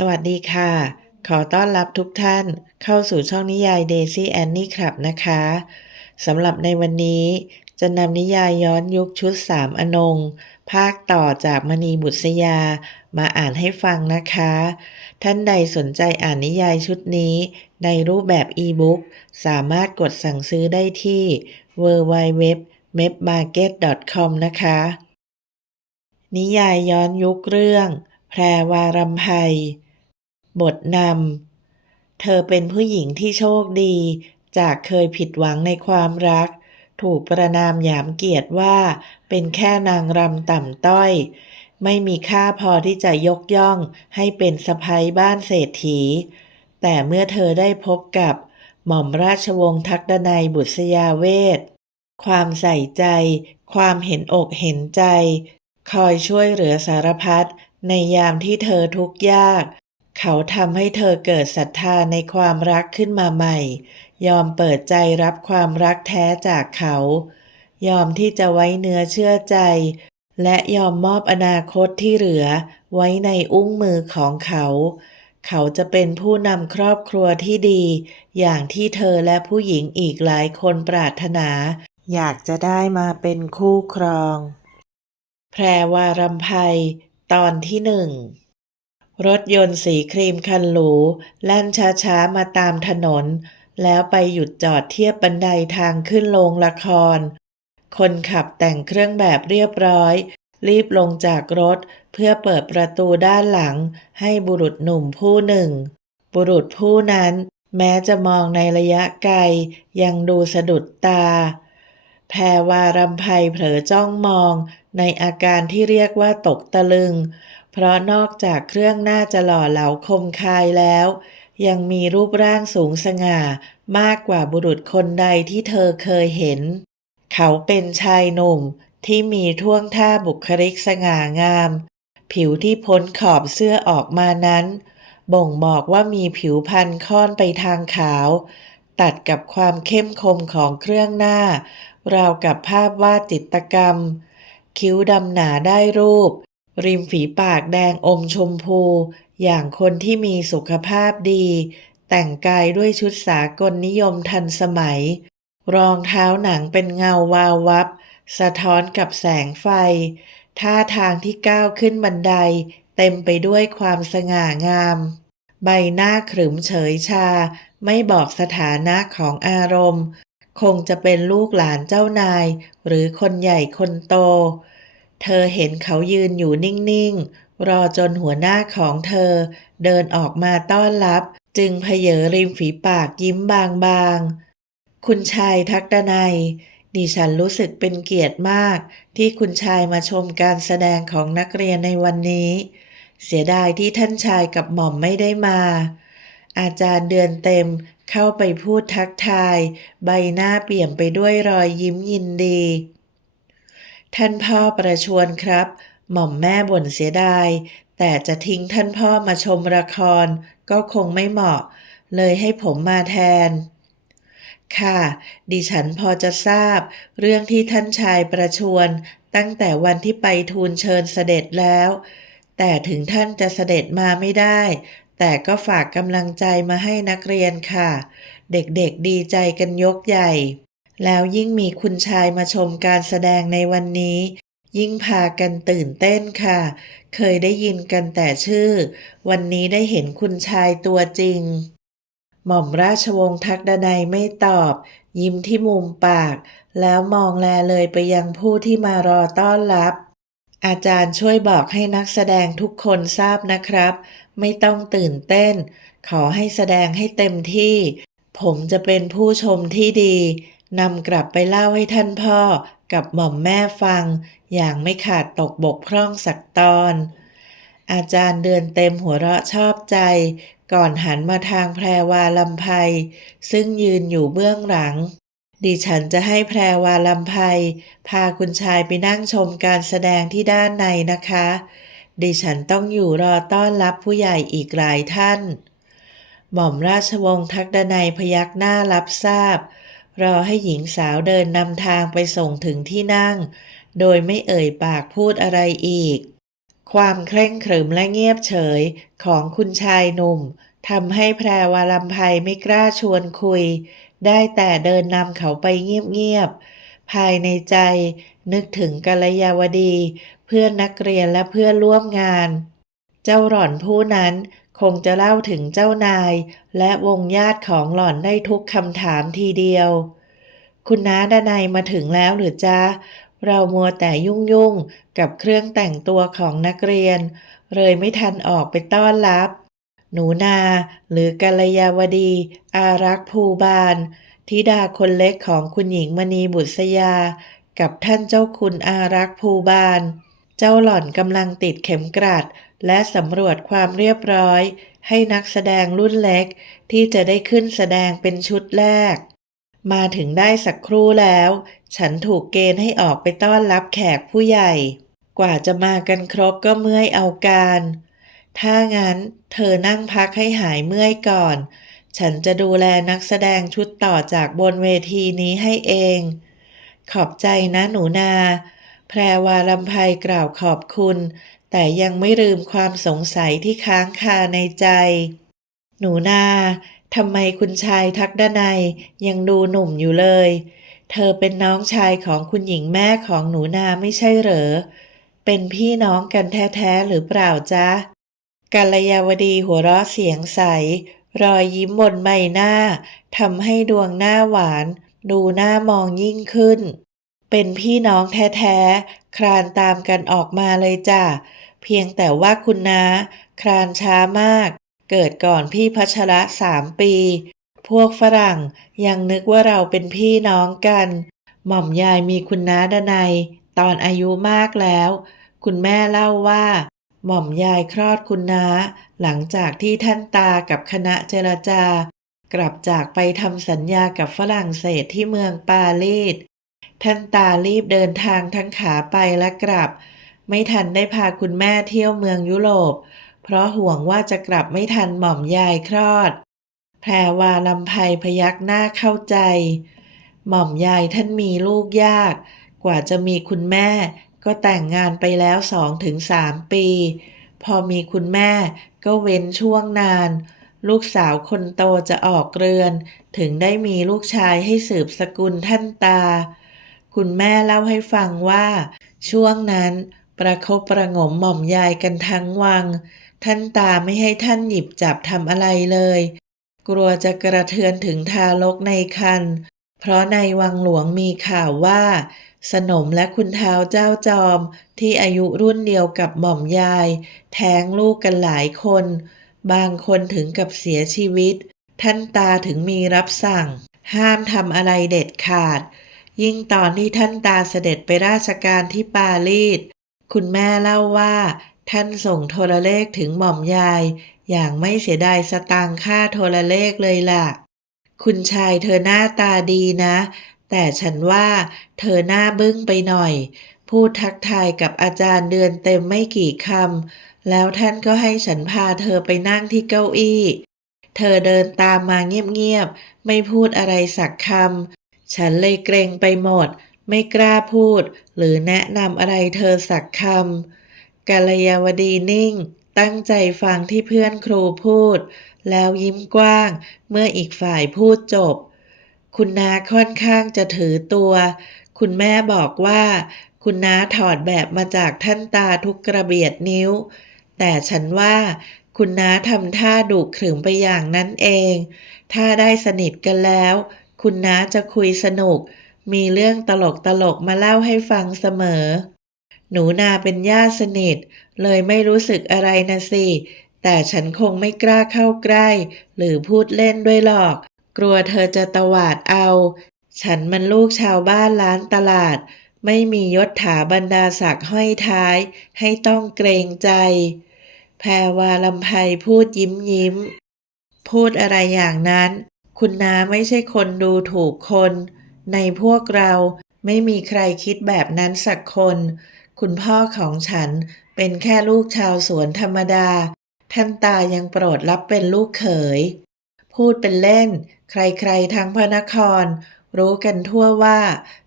สวัสดีค่ะ ขอต้อนรับทุกท่านเข้าสู่ช่องนิยาย Daisy Annie ครับนะคะสำหรับในวันนี้จะนำนิยายย้อนยุคชุดสามอนง ภาคต่อจากมณีบุษยา มาอ่านให้ฟังนะคะ ท่านใดสนใจอ่านนิยายชุดนี้ ในรูปแบบอีบุ๊กสามารถกดสั่งซื้อได้ที่ www m e p m a r k e t com นะคะ นิยายย้อนยุคเรื่อง แพรวารำไพ บทนำ เธอเป็นผู้หญิงที่โชคดี จากเคยผิดหวังในความรัก ถูกประนามหยามเกียรติว่า เป็นแค่นางรำต่ำต้อย ไม่มีค่าพอที่จะยกย่องให้เป็นสะพ้ยบ้านเศรษฐี แต่เมื่อเธอได้พบกับหม่อมราชวงศ์ทักดนัยบุษยาเวท ความใส่ใจ ความเห็นอกเห็นใจ คอยช่วยเหลือสารพัดในยามที่เธอทุกข์ยาก เขาทำให้เธอเกิดศรัทธาในความรักขึ้นมาใหม่ ยอมเปิดใจรับความรักแท้จากเขา ยอมที่จะไว้เนื้อเชื่อใจ และยอมมอบอนาคตที่เหลือ ไว้ในอุ้งมือของเขา เขาจะเป็นผู้นำครอบครัวที่ดี อย่างที่เธอและผู้หญิงอีกหลายคนปรารถนา อยากจะได้มาเป็นคู่ครอง แพรวารำไพตอนที่หนึ่ง รถยนต์สีครีมคันหรูแล่นช้าๆมาตามถนน แล้วไปหยุดจอดเทียบบันไดทางขึ้นโรงละคร คนขับแต่งเครื่องแบบเรียบร้อย รีบลงจากรถเพื่อเปิดประตูด้านหลัง ให้บุรุษหนุ่มผู้หนึ่ง บุรุษผู้นั้น แม้จะมองในระยะไกล ยังดูสะดุดตา แพรวารำไพเผลอจ้องมอง ในอาการที่เรียกว่าตกตะลึงเพราะนอกจากเครื่องหน้าจะหล่อเหลาคมคายแล้ว ยังมีรูปร่างสูงสง่ามากกว่าบุรุษคนใดที่เธอเคยเห็น เขาเป็นชายหนุ่มที่มีท่วงท่าบุคลิกสง่างาม ผิวที่พ้นขอบเสื้อออกมานั้น บ่งบอกว่ามีผิวพรรณค่อนไปทางขาว ตัดกับความเข้มคมของเครื่องหน้า ราวกับภาพวาดจิตรกรรม คิ้วดำหนาได้รูป ริมฝีปากแดงอมชมพู อย่างคนที่มีสุขภาพดี แต่งกายด้วยชุดสากลนิยมทันสมัย รองเท้าหนังเป็นเงาวาววับ สะท้อนกับแสงไฟ ท่าทางที่ก้าวขึ้นบันได เต็มไปด้วยความสง่างาม ใบหน้าขรึมเฉยชา ไม่บอกสถานะของอารมณ์ คงจะเป็นลูกหลานเจ้านาย หรือคนใหญ่คนโต เธอเห็นเขายืนอยู่นิ่งๆ รอจนหัวหน้าของเธอ เดินออกมาต้อนรับ จึงเพเยอริมฝีปากยิ้มบางๆ คุณชายทักดนัยดิฉันรู้สึกเป็นเกียรติมาก ที่คุณชายมาชมการแสดงของนักเรียนในวันนี้ เสียดายที่ท่านชายกับหม่อมไม่ได้มา อาจารย์เดือนเต็มเข้าไปพูดทักทาย ใบหน้าเปี่ยมไปด้วยรอยยิ้มยินดี ท่านพ่อประชวนครับ หม่อมแม่บ่นเสียดาย แต่จะทิ้งท่านพ่อมาชมละคร ก็คงไม่เหมาะ เลยให้ผมมาแทน ค่ะ ดิฉันพอจะทราบ เรื่องที่ท่านชายประชวน ตั้งแต่วันที่ไปทูลเชิญเสด็จแล้ว แต่ถึงท่านจะเสด็จมาไม่ได้ แต่ก็ฝากกำลังใจมาให้นักเรียนค่ะ เด็กๆดีใจกันยกใหญ่ แล้วยิ่งมีคุณชายมาชมการแสดงในวันนี้ ยิ่งพากันตื่นเต้นค่ะ เคยได้ยินกันแต่ชื่อ วันนี้ได้เห็นคุณชายตัวจริง หม่อมราชวงศ์ทักดนัยไม่ตอบ ยิ้มที่มุมปาก แล้วมองแลเลยไปยังผู้ที่มารอต้อนรับ อาจารย์ช่วยบอกให้นักแสดงทุกคนทราบนะครับ ไม่ต้องตื่นเต้น ขอให้แสดงให้เต็มที่ ผมจะเป็นผู้ชมที่ดี นำกลับไปเล่าให้ท่านพ่อกับหม่อมแม่ฟัง อย่างไม่ขาดตกบกพร่องสักตอน อาจารย์เดือนเต็มหัวเราะชอบใจ ก่อนหันมาทางแพรวาลำไพซึ่งยืนอยู่เบื้องหลัง ดิฉันจะให้แพรวาลำไพพาคุณชายไปนั่งชมการแสดงที่ด้านในนะคะ ดิฉันต้องอยู่รอต้อนรับผู้ใหญ่อีกหลายท่าน หม่อมราชวงศ์ทักดนัยพยักหน้ารับทราบ รอให้หญิงสาวเดินนำทางไปส่งถึงที่นั่ง โดยไม่เอ่ยปากพูดอะไรอีก ความเคร่งขรึมและเงียบเฉยของคุณชายหนุ่มทำให้แพรวาลำไพไม่กล้าชวนคุย ได้แต่เดินนำเขาไปเงียบๆ ภายในใจนึกถึงกัลยาวดี เพื่อนนักเรียนและเพื่อนร่วมงาน เจ้าหล่อนผู้นั้น คงจะเล่าถึงเจ้านาย และวงญาติของหล่อนได้ทุกคำถามทีเดียว คุณน้าดานัยมาถึงแล้วหรือจ๊ะ เรามัวแต่ยุ่งยุ่งกับเครื่องแต่งตัวของนักเรียน เลยไม่ทันออกไปต้อนรับ หนูนาหรือกัลยาวดี อารักษ์ภูบาลธิดาคนเล็กของคุณหญิงมณีบุษยา กับท่านเจ้าคุณอารักษ์ภูบาล เจ้าหล่อนกำลังติดเข็มกลัด และสำรวจความเรียบร้อย ให้นักแสดงรุ่นเล็ก ที่จะได้ขึ้นแสดงเป็นชุดแรก มาถึงได้สักครู่แล้ว ฉันถูกเกณฑ์ให้ออกไปต้อนรับแขกผู้ใหญ่ กว่าจะมากันครบก็เมื่อยเอาการ ถ้างั้นเธอนั่งพักให้หายเมื่อยก่อน ฉันจะดูแลนักแสดงชุดต่อจากบนเวทีนี้ให้เอง ขอบใจนะหนูนาแพรวาลำไพกล่าวขอบคุณ แต่ยังไม่ลืมความสงสัยที่ค้างคาในใจ หนูนาทำไมคุณชายทักดนัยยังดูหนุ่มอยู่เลย เธอเป็นน้องชายของคุณหญิงแม่ของหนูนาไม่ใช่เหรอ เป็นพี่น้องกันแท้ๆหรือเปล่าจ๊ะกัลยาวดีหัวเราะเสียงใส รอยยิ้มบนใบหน้าทำให้ดวงหน้าหวาน ดูหน่ามองยิ่งขึ้น เป็นพี่น้องแท้ๆคลานตามกันออกมาเลยจ้ะ เพียงแต่ว่าคุณนาคลานช้ามาก เกิดก่อนพี่พัชระสามปี พวกฝรั่งยังนึกว่าเราเป็นพี่น้องกัน หม่อมยายมีคุณน้าดนัย ตอนอายุมากแล้ว คุณแม่เล่าว่า หม่อมยายคลอดคุณน้า หลังจากที่ท่านตากับคณะเจรจา กลับจากไปทำสัญญากับฝรั่งเศสที่เมืองปารีส ท่านตารีบเดินทางทั้งขาไปและกลับ ไม่ทันได้พาคุณแม่เที่ยวเมืองยุโรป เพราะห่วงว่าจะกลับไม่ทันหม่อมยายคลอด แพรวาลำไพพยักหน้าเข้าใจ หม่อมยายท่านมีลูกยาก กว่าจะมีคุณแม่ก็แต่งงานไปแล้วสองถึงสามปี พอมีคุณแม่ก็เว้นช่วงนาน ลูกสาวคนโตจะออกเรือน ถึงได้มีลูกชายให้สืบสกุลท่านตา คุณแม่เล่าให้ฟังว่า ช่วงนั้นประคบประงมหม่อมยายกันทั้งวัง ท่านตาไม่ให้ท่านหยิบจับทำอะไรเลย กลัวจะกระเทือนถึงทารกในครรภ์เพราะในวังหลวงมีข่าวว่า สนมและคุณเท้าเจ้าจอมที่อายุรุ่นเดียวกับหม่อมยาย แท้งลูกกันหลายคน บางคนถึงกับเสียชีวิต ท่านตาถึงมีรับสั่ง ห้ามทำอะไรเด็ดขาด ยิ่งตอนที่ท่านตาเสด็จไปราชการที่ปารีส คุณแม่เล่าว่า ท่านส่งโทรเลขถึงหม่อมยาย อย่างไม่เสียดายสตางค์ค่าโทรเลขเลยล่ะ คุณชายเธอหน้าตาดีนะ แต่ฉันว่าเธอหน้าบึ้งไปหน่อย พูดทักทายกับอาจารย์เดือนเต็มไม่กี่คำ แล้วท่านก็ให้ฉันพาเธอไปนั่งที่เก้าอี้ เธอเดินตามมาเงียบๆ ไม่พูดอะไรสักคำ ฉันเลยเกรงไปหมด ไม่กล้าพูด หรือแนะนำอะไรเธอสักคำกาลยาวดีนิ่ง ตั้งใจฟังที่เพื่อนครูพูด แล้วยิ้มกว้าง เมื่ออีกฝ่ายพูดจบ คุณนาค่อนข้างจะถือตัว คุณแม่บอกว่า คุณนาถอดแบบมาจากท่านตาทุกกระเบียดนิ้ว แต่ฉันว่าคุณน้าทำท่าดุขรึมไปอย่างนั้นเอง ถ้าได้สนิทกันแล้ว คุณน้าจะคุยสนุก มีเรื่องตลกตลกๆมาเล่าให้ฟังเสมอ หนูนาเป็นญาติสนิท เลยไม่รู้สึกอะไรนะสิ แต่ฉันคงไม่กล้าเข้าใกล้ หรือพูดเล่นด้วยหรอก กลัวเธอจะตวาดเอา ฉันมันลูกชาวบ้านล้านตลาด ไม่มียศถาบรรดาศักดิ์ห้อยท้าย ให้ต้องเกรงใจ แพรวาลำไพพูดยิ้มยิ้มพูดอะไรอย่างนั้น คุณน้าไม่ใช่คนดูถูกคน ในพวกเราไม่มีใครคิดแบบนั้นสักคน คุณพ่อของฉันเป็นแค่ลูกชาวสวนธรรมดา ท่านตายังโปรดรับเป็นลูกเขย พูดเป็นเล่น ใครๆทั้งพระนคร รู้กันทั่วว่า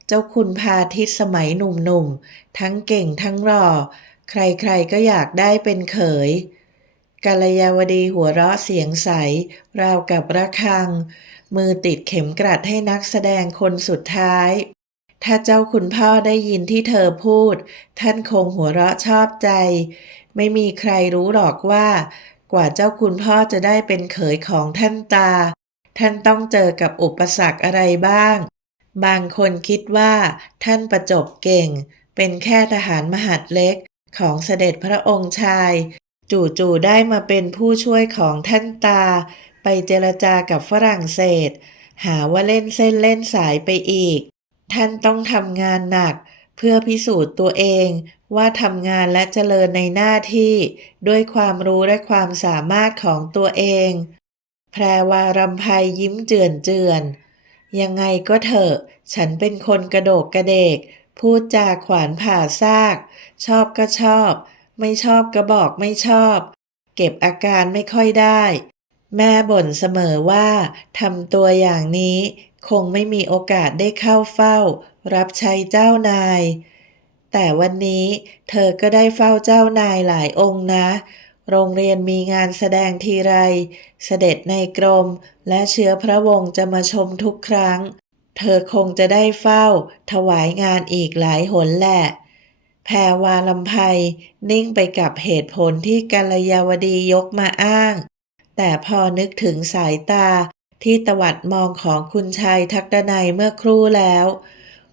เจ้าคุณพาทิตสมัยหนุ่มๆ ทั้งเก่งทั้งหล่อ ใครๆก็อยากได้เป็นเขย กัลยาวดีหัวเราะเสียงใส ราวกับระฆัง มือติดเข็มกลัดให้นักแสดงคนสุดท้าย ถ้าเจ้าคุณพ่อได้ยินที่เธอพูด ท่านคงหัวเราะชอบใจ ไม่มีใครรู้หรอกว่า กว่าเจ้าคุณพ่อจะได้เป็นเขยของท่านตา ท่านต้องเจอกับอุปสรรคอะไรบ้าง บางคนคิดว่า ท่านประจบเก่ง เป็นแค่ทหารมหาดเล็กของเสด็จพระองค์ชาย จู่ๆได้มาเป็นผู้ช่วยของท่านตา ไปเจรจากับฝรั่งเศส หาว่าเล่นเส้นเล่นสายไปอีก ท่านต้องทำงานหนัก เพื่อพิสูจน์ตัวเองว่าทำงานและเจริญในหน้าที่ ด้วยความรู้และความสามารถของตัวเอง แพรวารำไพยิ้มเจือนเจือนยังไงก็เถอะ ฉันเป็นคนกระโดกกระเดก พูดจาขวานผ่าซาก ชอบก็ชอบ ไม่ชอบก็บอกไม่ชอบ เก็บอาการไม่ค่อยได้ แม่บ่นเสมอว่าทำตัวอย่างนี้ คงไม่มีโอกาสได้เข้าเฝ้า รับใช้เจ้านาย แต่วันนี้เธอก็ได้เฝ้าเจ้านายหลายองค์นะ โรงเรียนมีงานแสดงทีไร เสด็จในกรม และเชื้อพระวงศ์จะมาชมทุกครั้ง เธอคงจะได้เฝ้า ถวายงานอีกหลายหนแหละ แพรวาลำไพนิ่งไปกับเหตุผลที่กัลยาวดียกมาอ้าง แต่พอนึกถึงสายตาที่ตวัดมองของคุณชายทักดนัยเมื่อครู่แล้ว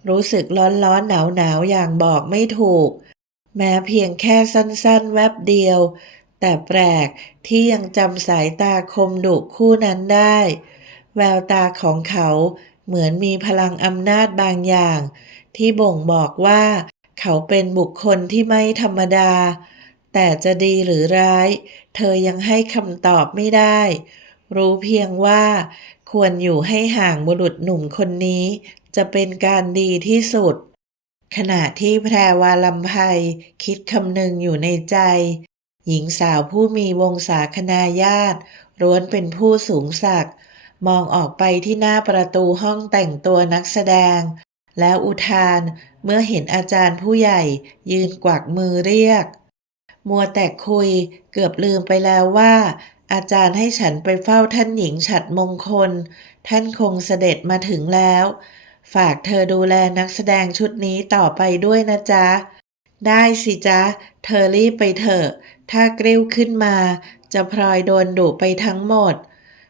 รู้สึกร้อนร้อนหนาวหนาวอย่างบอกไม่ถูก แม้เพียงแค่สั้นๆ แวบเดียว แต่แปลกที่ยังจำสายตาคมดุคู่นั้นได้ แววตาของเขาเหมือนมีพลังอำนาจบางอย่าง ที่บ่งบอกว่า เขาเป็นบุคคลที่ไม่ธรรมดา แต่จะดีหรือร้าย เธอยังให้คำตอบไม่ได้ รู้เพียงว่า ควรอยู่ให้ห่างบุรุษหนุ่มคนนี้ จะเป็นการดีที่สุด ขณะที่แพรวาลำไพคิดคำนึงอยู่ในใจ หญิงสาวผู้มีวงศาคณาญาติล้วนเป็นผู้สูงศักดิ์มองออกไปที่หน้าประตูห้องแต่งตัวนักแสดง แล้วอุทานเมื่อเห็นอาจารย์ผู้ใหญ่ยืนกวักมือเรียก มัวแต่คุยเกือบลืมไปแล้วว่า อาจารย์ให้ฉันไปเฝ้าท่านหญิงฉัดมงคล ท่านคงเสด็จมาถึงแล้ว ฝากเธอดูแลนักแสดงชุดนี้ต่อไปด้วยนะจ๊ะ ได้สิจ๊ะ เธอรีบไปเถอะ ถ้ากริ้วขึ้นมา จะพลอยโดนดุไปทั้งหมด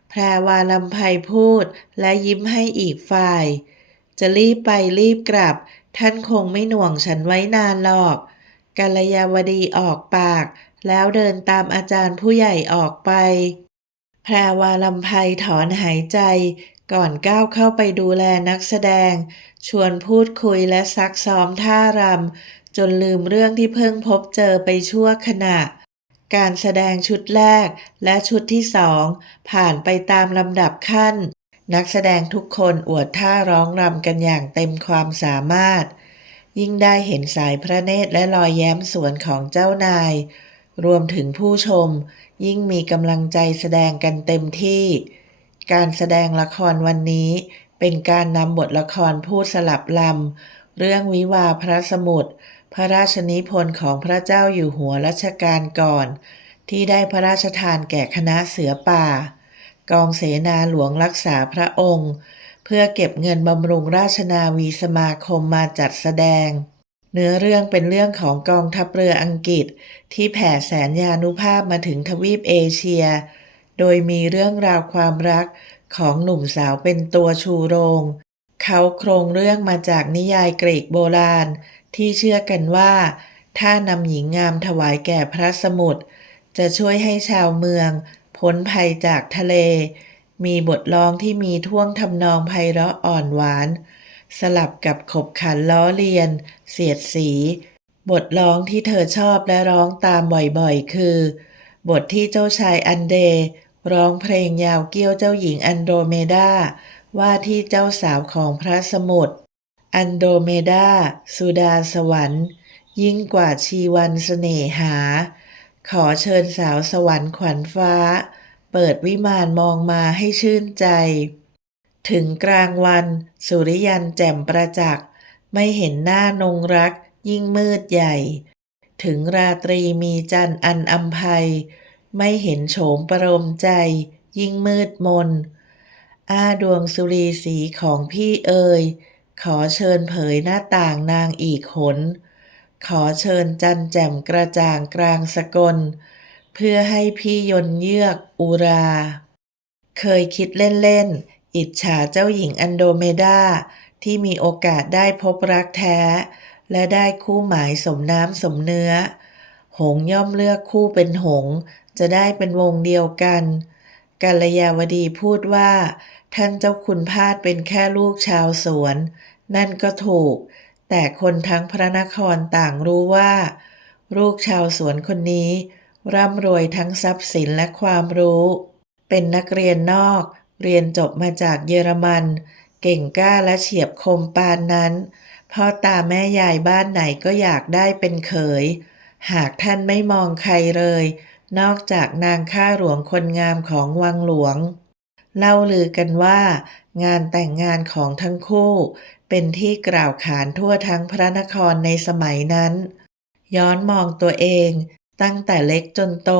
แพรวาลำไพพูดและยิ้มให้อีกฝ่าย จะรีบไปรีบกลับ ท่านคงไม่หน่วงฉันไว้นานหรอกกัลยาวดีออกปาก แล้วเดินตามอาจารย์ผู้ใหญ่ออกไป แพรวาลำไพถอนหายใจ ก่อนก้าวเข้าไปดูแลนักแสดง ชวนพูดคุยและซักซ้อมท่ารำจนลืมเรื่องที่เพิ่งพบเจอไปชั่วขณะ การแสดงชุดแรกและชุดที่สองผ่านไปตามลำดับขั้น นักแสดงทุกคนอวดท่าร้องรำกันอย่างเต็มความสามารถ ยิ่งได้เห็นสายพระเนตรและรอยแย้มสวนของเจ้านาย รวมถึงผู้ชม ยิ่งมีกำลังใจแสดงกันเต็มที่ การแสดงละครวันนี้เป็นการนำบทละครพูดสลับลำ เรื่องวิวาพระสมุทรพระราชนิพนธ์ของพระเจ้าอยู่หัวรัชกาลก่อน ที่ได้พระราชทานแก่คณะเสือป่า กองเสนาหลวงรักษาพระองค์ เพื่อเก็บเงินบำรุงราชนาวีสมาคมมาจัดแสดง เนื้อเรื่องเป็นเรื่องของกองทัพเรืออังกฤษ ที่แผ่แสนยานุภาพมาถึงทวีปเอเชีย โดยมีเรื่องราวความรักของหนุ่มสาวเป็นตัวชูโรง เขาโครงเรื่องมาจากนิยายกรีกโบราณ ที่เชื่อกันว่า ถ้านำหญิงงามถวายแก่พระสมุทรจะช่วยให้ชาวเมือง พ้นภัยจากทะเล มีบทร้องที่มีท่วงทำนองไพเราะอ่อนหวาน สลับกับขบขันล้อเลียน เสียดสี บทร้องที่เธอชอบและร้องตามบ่อยๆ คือ บทที่เจ้าชายอันเดย์ร้องเพลงยาวเกี้ยวเจ้าหญิงอันโดเมดาว่าที่เจ้าสาวของพระสมุทรอันโดเมดาสุดาสวรรค์ ยิ่งกว่าชีวันเสน่หา ขอเชิญสาวสวรรค์ขวัญฟ้า เปิดวิมานมองมาให้ชื่นใจ ถึงกลางวัน สุริยันแจ่มประจักษ์ไม่เห็นหน้านงรัก ยิ่งมืดใหญ่ ถึงราตรีมีจันทร์อันอำไพไม่เห็นโฉมประโลมใจ ยิ่งมืดมน อาดวงสุรีสีของพี่เอ่ยขอเชิญเผยหน้าต่างนางอีกหน ขอเชิญจันแจ่มกระจ่างกลางสกล เพื่อให้พี่ยนเยือกอุรา เคยคิดเล่นๆ อิจฉาเจ้าหญิงอันโดเมดาที่มีโอกาสได้พบรักแท้ และได้คู่หมายสมน้ำสมเนื้อ หงย่อมเลือกคู่เป็นหง จะได้เป็นวงเดียวกันกัลยาวดีพูดว่า ท่านเจ้าคุณพาดเป็นแค่ลูกชาวสวน นั่นก็ถูก แต่คนทั้งพระนครต่างรู้ว่า ลูกชาวสวนคนนี้ ร่ำรวยทั้งทรัพย์สินและความรู้ เป็นนักเรียนนอก เรียนจบมาจากเยอรมัน เก่งกล้าและเฉียบคมปานนั้นพ่อตาแม่ยายบ้านไหนก็อยากได้เป็นเขย หากท่านไม่มองใครเลย นอกจากนางข้าหลวงคนงามของวังหลวง เล่าลือกันว่า งานแต่งงานของทั้งคู่ เป็นที่กล่าวขานทั่วทั้งพระนครในสมัยนั้น ย้อนมองตัวเอง ตั้งแต่เล็กจนโต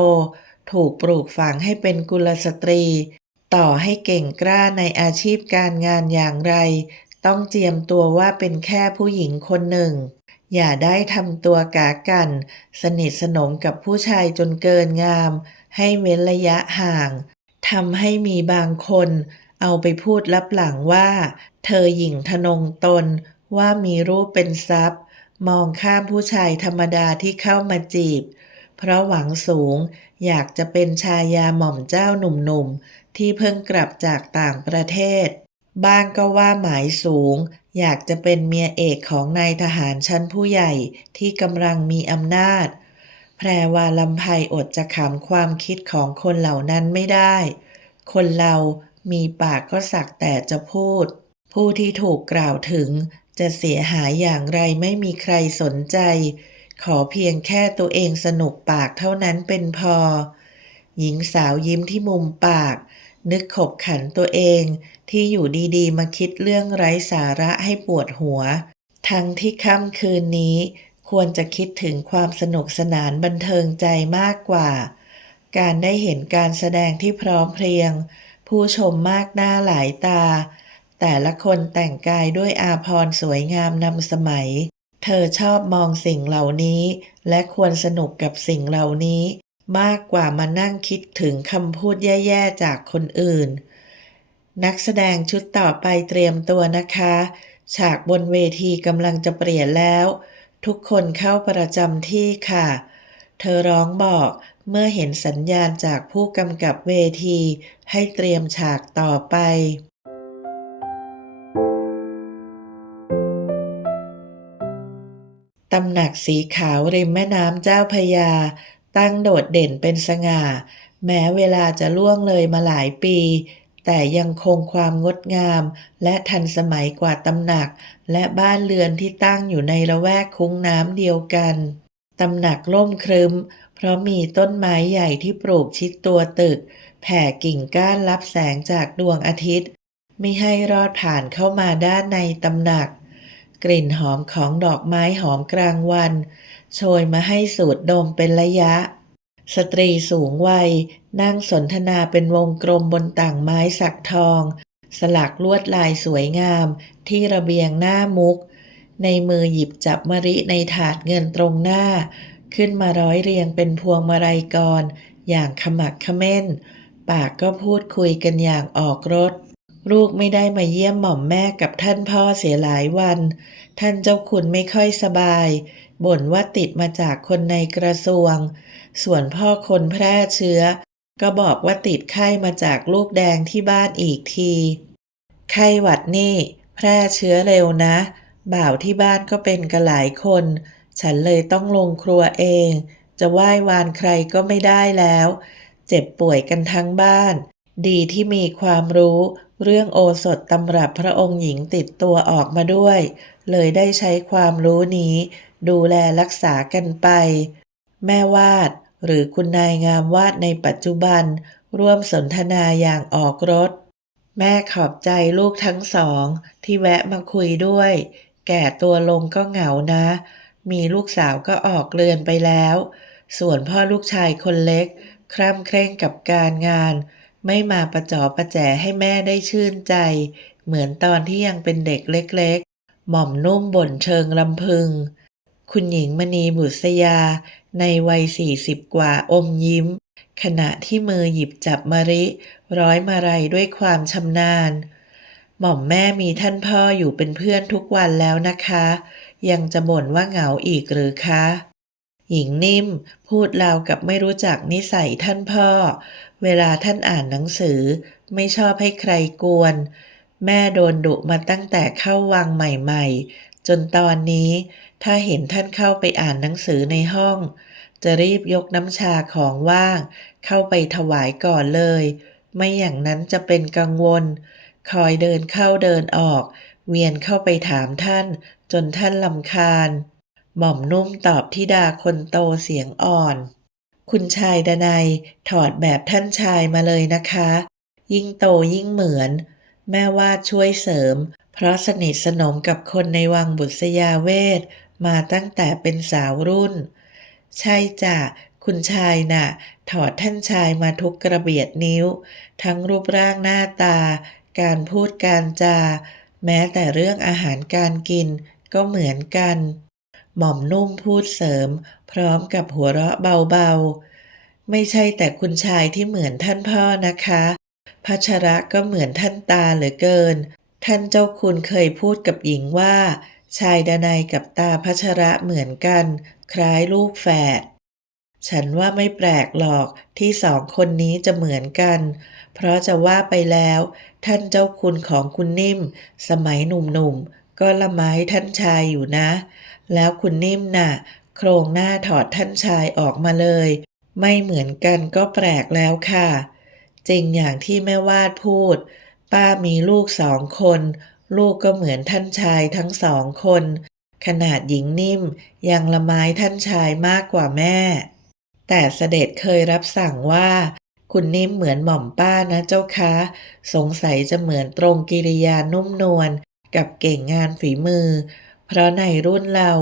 ถูกปลูกฝังให้เป็นกุลสตรี ต่อให้เก่งกล้าในอาชีพการงานอย่างไร ต้องเจียมตัวว่าเป็นแค่ผู้หญิงคนหนึ่ง อย่าได้ทำตัวกากัน สนิทสนมกับผู้ชายจนเกินงาม ให้เว้นระยะห่าง ทำให้มีบางคนเอาไปพูดลับหลังว่า เธอหญิงทนงตนว่ามีรูปเป็นทรัพย์ มองข้ามผู้ชายธรรมดาที่เข้ามาจีบ เพราะหวังสูงอยากจะเป็นชายาหม่อมเจ้าหนุ่มๆ ที่เพิ่งกลับจากต่างประเทศ บ้างก็ว่าหมายสูง อยากจะเป็นเมียเอกของนายทหารชั้นผู้ใหญ่ที่กำลังมีอำนาจ แพรวาลำไพอดจะขำความคิดของคนเหล่านั้นไม่ได้ คนเรามีปากก็สักแต่จะพูด ผู้ที่ถูกกล่าวถึง จะเสียหายอย่างไรไม่มีใครสนใจ ขอเพียงแค่ตัวเองสนุกปากเท่านั้นเป็นพอ หญิงสาวยิ้มที่มุมปาก นึกขบขันตัวเองที่อยู่ดีๆ มาคิดเรื่องไร้สาระให้ปวดหัว ทั้งที่ค่ำคืนนี้ ควรจะคิดถึงความสนุกสนานบันเทิงใจมากกว่า การได้เห็นการแสดงที่พร้อมเพรียง ผู้ชมมากหน้าหลายตา แต่ละคนแต่งกายด้วยอาภรณ์สวยงามนำสมัย เธอชอบมองสิ่งเหล่านี้ และควรสนุกกับสิ่งเหล่านี้ มากกว่ามานั่งคิดถึงคำพูดแย่ๆจากคนอื่น นักแสดงชุดต่อไปเตรียมตัวนะคะ ฉากบนเวทีกำลังจะเปลี่ยนแล้ว ทุกคนเข้าประจำที่ค่ะ เธอร้องบอกเมื่อเห็นสัญญาณจากผู้กำกับเวที ให้เตรียมฉากต่อไป ตำหนักสีขาวริมแม่น้ำเจ้าพยา ตั้งโดดเด่นเป็นสง่า แม้เวลาจะล่วงเลยมาหลายปี แต่ยังคงความงดงามและทันสมัยกว่าตำหนัก และบ้านเรือนที่ตั้งอยู่ในละแวกคุ้งน้ำเดียวกัน ตำหนักร่มครึม เพราะมีต้นไม้ใหญ่ที่ปลูกชิดตัวตึก แผ่กิ่งก้านรับแสงจากดวงอาทิตย์ไม่ให้รอดผ่านเข้ามาด้านในตำหนัก กลิ่นหอมของดอกไม้หอมกลางวัน โชยมาให้สูดดมเป็นระยะ สตรีสูงวัย นั่งสนทนาเป็นวงกลมบนต่างไม้สักทอง สลักลวดลายสวยงาม ที่ระเบียงหน้ามุก ในมือหยิบจับมะริในถาดเงินตรงหน้า ขึ้นมาร้อยเรียงเป็นพวงมาลัยกร อย่างขมักเขม้น ปากก็พูดคุยกันอย่างออกรถลูกไม่ได้มาเยี่ยมหม่อมแม่กับท่านพ่อเสียหลายวัน ท่านเจ้าคุณไม่ค่อยสบาย บ่นว่าติดมาจากคนในกระทรวง ส่วนพ่อคนแพร่เชื้อ ก็บอกว่าติดไข้มาจากลูกแดงที่บ้านอีกที ไข้หวัดนี่ แพร่เชื้อเร็วนะ บ่าวที่บ้านก็เป็นกันหลายคน ฉันเลยต้องลงครัวเอง จะไหว้วานใครก็ไม่ได้แล้ว เจ็บป่วยกันทั้งบ้าน ดีที่มีความรู้เรื่องโอสถตำรับพระองค์หญิงติดตัวออกมาด้วย เลยได้ใช้ความรู้นี้ ดูแลรักษากันไป แม่วาดหรือคุณนายงามวาดในปัจจุบัน ร่วมสนทนาอย่างออกรถ แม่ขอบใจลูกทั้งสอง ที่แวะมาคุยด้วย แก่ตัวลงก็เหงานะ มีลูกสาวก็ออกเรือนไปแล้ว ส่วนพ่อลูกชายคนเล็ก คร่ำเคร่งกับการงาน ไม่มาประจอประแจให้แม่ได้ชื่นใจ เหมือนตอนที่ยังเป็นเด็กเล็ก ๆ หม่อมนุ่มบ่นเชิงลำพึง คุณหญิงมณีบุษยา ในวัยสี่สิบกว่าอมยิ้ม ขณะที่มือหยิบจับมะริ ร้อยมาลัยด้วยความชำนาญ หม่อมแม่มีท่านพ่ออยู่เป็นเพื่อนทุกวันแล้วนะคะ ยังจะบ่นว่าเหงาอีกหรือคะ หญิงนิ่มพูดราวกับไม่รู้จักนิสัยท่านพ่อ เวลาท่านอ่านหนังสือ ไม่ชอบให้ใครกวน แม่โดนดุมาตั้งแต่เข้าวังใหม่ ๆ จนตอนนี้ ถ้าเห็นท่านเข้าไปอ่านหนังสือในห้อง จะรีบยกน้ำชาของว่าง เข้าไปถวายก่อนเลย ไม่อย่างนั้นจะเป็นกังวล คอยเดินเข้าเดินออก เวียนเข้าไปถามท่าน จนท่านลำคาญ หม่อมนุ่มตอบทิดาคนโตเสียงอ่อน คุณชายดนัยถอดแบบท่านชายมาเลยนะคะ ยิ่งโตยิ่งเหมือน แม่ว่าช่วยเสริมเพราะสนิทสนมกับคนในวังบุษยาเวท มาตั้งแต่เป็นสาวรุ่น ใช่จ้ะคุณชายน่ะ ถอดท่านชายมาทุกกระเบียดนิ้ว ทั้งรูปร่างหน้าตา การพูดการจา แม้แต่เรื่องอาหารการกินก็เหมือนกัน หม่อมนุ่มพูดเสริม พร้อมกับหัวเราะเบาๆ ไม่ใช่แต่คุณชายที่เหมือนท่านพ่อนะคะพัชระก็เหมือนท่านตาเหลือเกิน ท่านเจ้าคุณเคยพูดกับหญิงว่า ชายดนัยกับตาพัชระเหมือนกัน คล้ายลูกแฝด ฉันว่าไม่แปลกหรอกที่สองคนนี้จะเหมือนกัน เพราะจะว่าไปแล้ว ท่านเจ้าคุณของคุณนิ่ม สมัยหนุ่มๆ ก็ละไม้ท่านชายอยู่นะ แล้วคุณนิ่มน่ะ โครงหน้าถอดท่านชายออกมาเลย ไม่เหมือนกันก็แปลกแล้วค่ะ จริงอย่างที่แม่วาดพูด ป้ามีลูกสองคน ลูกก็เหมือนท่านชายทั้งสองคน ขนาดหญิงนิ่มยังละไม้ท่านชายมากกว่าแม่ แต่เสด็จเคยรับสั่งว่า คุณนิ่มเหมือนหม่อมป้านะเจ้าคะ สงสัยจะเหมือนตรงกิริยานุ่มนวลกับเก่งงานฝีมือ เพราะในรุ่นเรา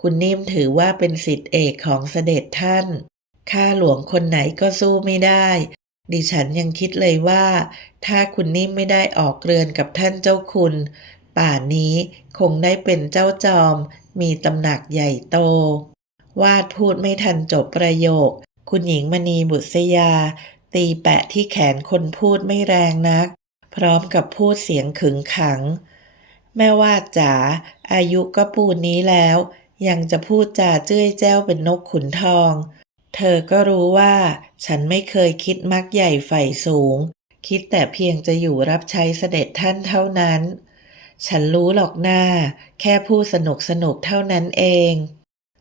คุณนิ่มถือว่าเป็นสิทธิเอกของเสด็จท่าน ข้าหลวงคนไหนก็สู้ไม่ได้ ดิฉันยังคิดเลยว่า ถ้าคุณนิ่มไม่ได้ออกเรือนกับท่านเจ้าคุณ ป่านนี้คงได้เป็นเจ้าจอม มีตำหนักใหญ่โต วาดพูดไม่ทันจบประโยค คุณหญิงมณีบุษยา ตีแปะที่แขนคนพูดไม่แรงนัก พร้อมกับพูดเสียงขึงขัง แม่วาดจ๋าอายุก็ปูนนี้แล้ว ยังจะพูดจาเจ้ยแจ้วเป็นนกขุนทอง เธอก็รู้ว่า ฉันไม่เคยคิดมักใหญ่ใฝ่สูง คิดแต่เพียงจะอยู่รับใช้เสด็จท่านเท่านั้น ฉันรู้หรอกหน้า แค่พูดสนุกสนุกเท่านั้นเอง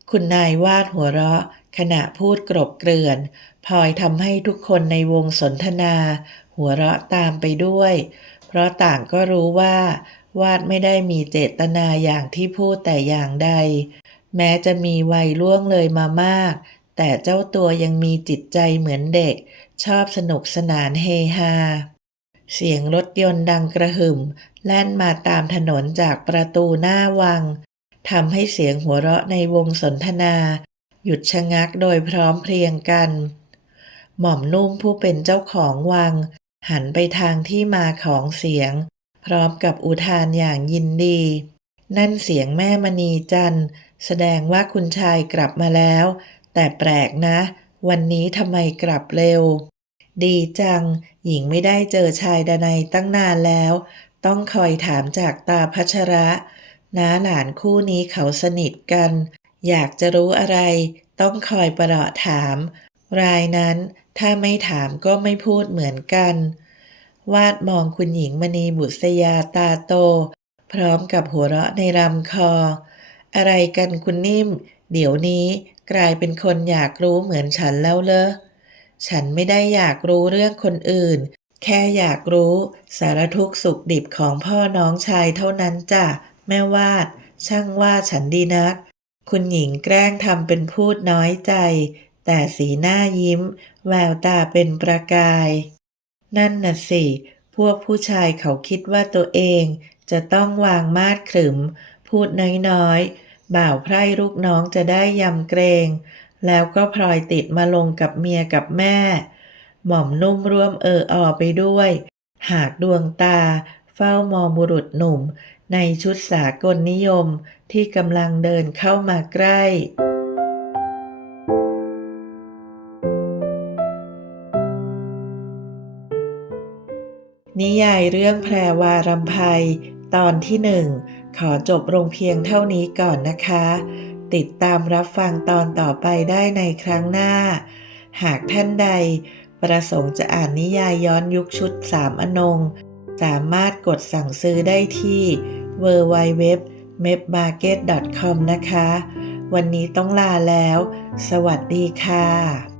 คุณนายวาดหัวเราะ ขณะพูดกรบเกลื่อนพลอยทำให้ทุกคนในวงสนทนา หัวเราะตามไปด้วย เพราะต่างก็รู้ว่า วาดไม่ได้มีเจตนาอย่างที่พูดแต่อย่างใด แม้จะมีวัยล่วงเลยมามาก แต่เจ้าตัวยังมีจิตใจเหมือนเด็ก ชอบสนุกสนานเฮฮา เสียงรถยนต์ดังกระหึ่ม แล่นมาตามถนนจากประตูหน้าวังทำให้เสียงหัวเราะในวงสนทนา หยุดชะงักโดยพร้อมเพรียงกัน หม่อมนุ่มผู้เป็นเจ้าของวัง หันไปทางที่มาของเสียง พร้อมกับอุทานอย่างยินดี นั่นเสียงแม่มณีจันทร์ แสดงว่าคุณชายกลับมาแล้ว แต่แปลกนะ วันนี้ทำไมกลับเร็ว ดีจัง หญิงไม่ได้เจอชายดนัยตั้งนานแล้ว ต้องคอยถามจากตาพัชระน้าหลานคู่นี้เขาสนิทกัน อยากจะรู้อะไร ต้องคอยประลาะถาม รายนั้นถ้าไม่ถามก็ไม่พูดเหมือนกัน วาดมองคุณหญิงมณีบุษยาตาโต พร้อมกับหัวเราะในลำคอ อะไรกันคุณนิ่ม เดี๋ยวนี้ กลายเป็นคนอยากรู้เหมือนฉันแล้วเลอฉันไม่ได้อยากรู้เรื่องคนอื่น แค่อยากรู้สารทุกข์สุขดิบของพ่อน้องชายเท่านั้นจ้ะ แม่วาด ช่างว่าฉันดีนัก คุณหญิงแกล้งทำเป็นพูดน้อยใจ แต่สีหน้ายิ้ม แววตาเป็นประกาย นั่นน่ะสิ พวกผู้ชายเขาคิดว่าตัวเอง จะต้องวางมาดขรึม พูดน้อยๆ บ่าวไพร่ลูกน้องจะได้ยำเกรง แล้วก็พลอยติดมาลงกับเมียกับแม่ หม่อมนุ่มร่วมเออออไปด้วย หากดวงตา เฝ้ามองบุรุษหนุ่ม ในชุดสากลนิยมที่กำลังเดินเข้ามาใกล้นิยายเรื่องแพรวารำไพตอนที่หนึ่ง ขอจบลงเพียงเท่านี้ก่อนนะคะ ติดตามรับฟังตอนต่อไปได้ในครั้งหน้า หากท่านใด ประสงค์จะอ่านนิยายย้อนยุคชุดสามอนง สามารถกดสั่งซื้อได้ที่ w w w m e p m a r k e t c o m นะคะ วันนี้ต้องลาแล้ว สวัสดีค่ะ